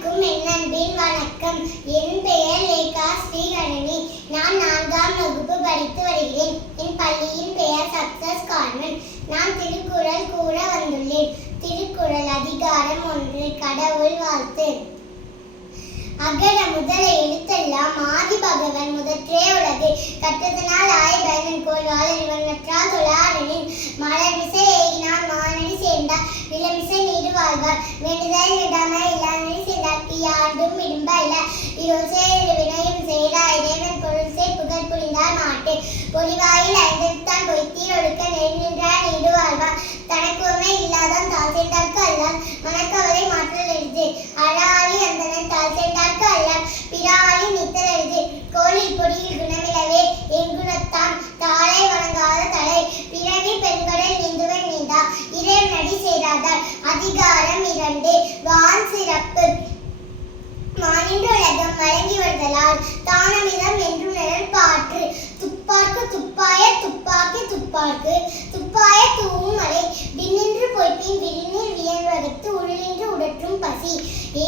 அனைவருக்கும் என் அன்பின் வணக்கம். என் பெயர் லேகா ஸ்ரீகரணி நான் நான்காம் வகுப்பு படித்து வருகிறேன். என் பள்ளியின் பெயர் சக்சஸ் கான்வென்ட் நான் திருக்குறள் கூற வந்துள்ளேன். திருக்குறள் அதிகாரம் ஒன்று. கடவுள் வாழ்த்து. அகர முதல எழுத்தெல்லாம் ஆதி பகவன் முதற்றே உலகு. கற்றதனால் ஆய் பயனன் கோல் வாழறிவன் நற்றால் தொழாரனின் மலர் மிசை ஏகினான் மானடி சேர்ந்தார். விலமிசை நீடு வாழ்வார். வேண்டுதல் விடாம இரோசே வினையும் செய்தாய். தேவன் பொருள் சே புகழ் புரிந்தார் மாட்டு. பொலிவாயில் ஐந்தெடுத்தான் பொய்த்தீர் ஒழுக்க நெருநின்றார் நீடு வாழ்வார் தனக்குவமே இல்லாதான் தாழ் சேர்ந்தார்க்கு அல்லால் மனக்கவலை மாற்றல் எழுது அழாளி அந்தனர் தாழ் சேர்ந்தார்க்கு அல்லால் பிறாளி நித்தல் எழுது கோழில் பொடியில் குணமிலவே எங்குணத்தான் தாளை வணங்காத தலை. பிறவி பெண்கடல் நீந்துவன் நீந்தா. இறைவன் நடி சேராதார் அதிகாரம் இரண்டு. வான் சிறப்பு. வழங்கி தானமிதம் என்றும் நிழல் பாற்று துப்பார்க்கு துப்பாய துப்பாக்கி துப்பாக்கு துப்பாய தூவும் மலை. விண்ணின்று பொய்ப்பின் விரிநீர் வியல்வகத்து உள்ளின்று உடற்றும் பசி.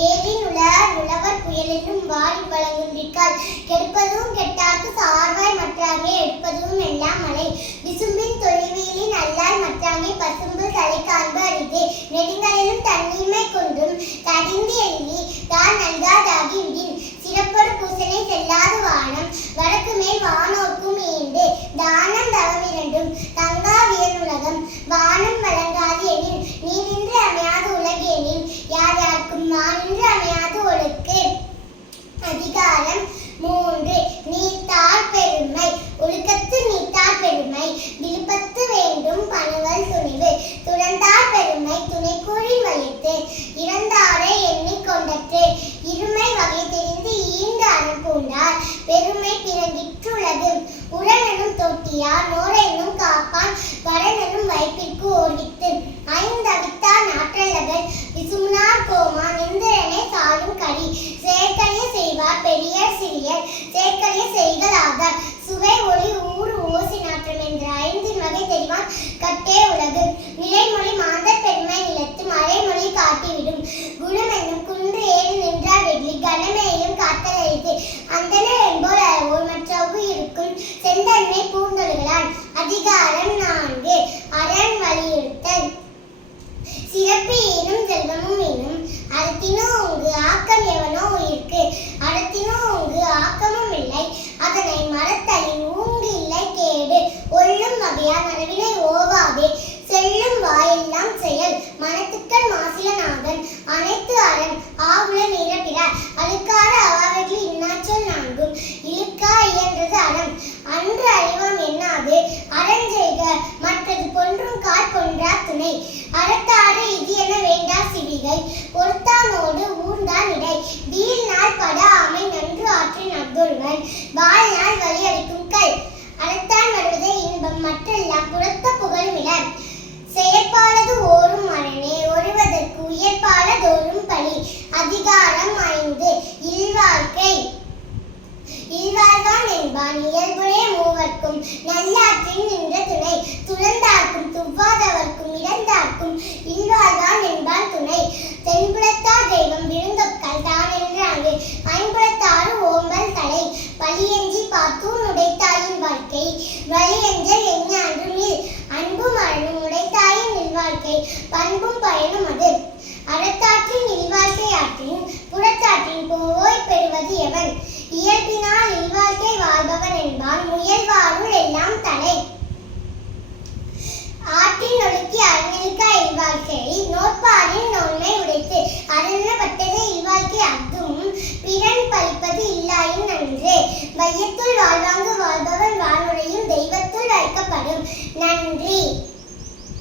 ஏரின் உலர் உழவர் புயலென்றும் வாரி வழங்குகின்றால் கெடுப்பதும் கெட்டார்க்கு சார்வாய் மற்றாங்கே எடுப்பதும் எல்லாம் அதிகாரம் மூன்று. நீத்தார் பெருமை ஒழுக்கத்து நீத்தார் பெருமை விழுப்பத்து வேண்டும் பணுவல் துணிவு. துறந்தார் பெருமை துணைக்கூறின் வயிற்று. இறந்தாரை எண்ணிக்கொண்டற்று இருமை வகை தெரிந்து ஈண்டு அறம் பூண்டார். பெருமை பிறகிற்றுள்ளது உரனெனும் தொட்டியார் நோரெனும் காப்பான் வரனெனும் வைப்பிற்கு ஓடித்து ஒள்ளும் வகையார் ஓவாதே. செல்லும் வாயெல்லாம் செயல். மனத்துக்கண் மாசிலநாதன் அனைத்து அரண் ஆவுல நிரப்பிற அழுக்கார அவாவர்கள் இன்னாச்சொல் நான்கும். இழுக்கா இயன்றது அறம். அன்று அறிவாம் என்னாது. அரண் செய்க. மற்றது பொன்றும் கார் கொன்றா துணை. அறத்தாறு இது என வேண்டா சிவிகை. பொறுத்தானோடு ஊர்ந்தான் இடை. வீழ் நாள் பட அமை நன்று ஆற்றின் அஃதொருவன் வாழ்நாள் வழி மற்றெல்லாம் புறத்த புகழுமிலர் செயற்பாலது ஓரும் அரணே ஒருவதற்கு உயர்பாலதோறும் பழி அதிகாரம் ஐந்து. இல்வாழ்க்கை. இல்வாழ்வான் என்பான் இயல்புடைய மூவர்க்கும் நல்லாற்றின் நின்ற துணை. துறந்தார்க்கும் துவ்வாதவர்க்கும் இறந்தார்க்கும் இல்வாழ்வான் வழியஞ்சல் அன்றுமில் அன்பும் அழனும் உடைத்தாயின் நில்வாழ்க்கை பண்பும் பயனும் அது. அறத்தாற்றின் இல்வாழ்க்கை ஆற்றின் புறத்தாற்றின் போய் பெறுவது எவன்? இயல்பினால் இல்வாழ்க்கை வாழ்பவன் என்பான் முயல்வாருள் எல்லாம் தலை. ஆற்றின் ஒழுக்கி அருணில்க இல்வாழ்க்கை நோட்பாரின் நோன்மை உடைத்து அருணப்பட்டது இல்வாழ்க்கை அத்தும் பிறன் பழிப்பது இல்லாயின் நன்று வையத்துள் வாழ்வாங்கு வாழ்பவன் வாழ்வுடையும் வைக்கப்படும். நன்றி.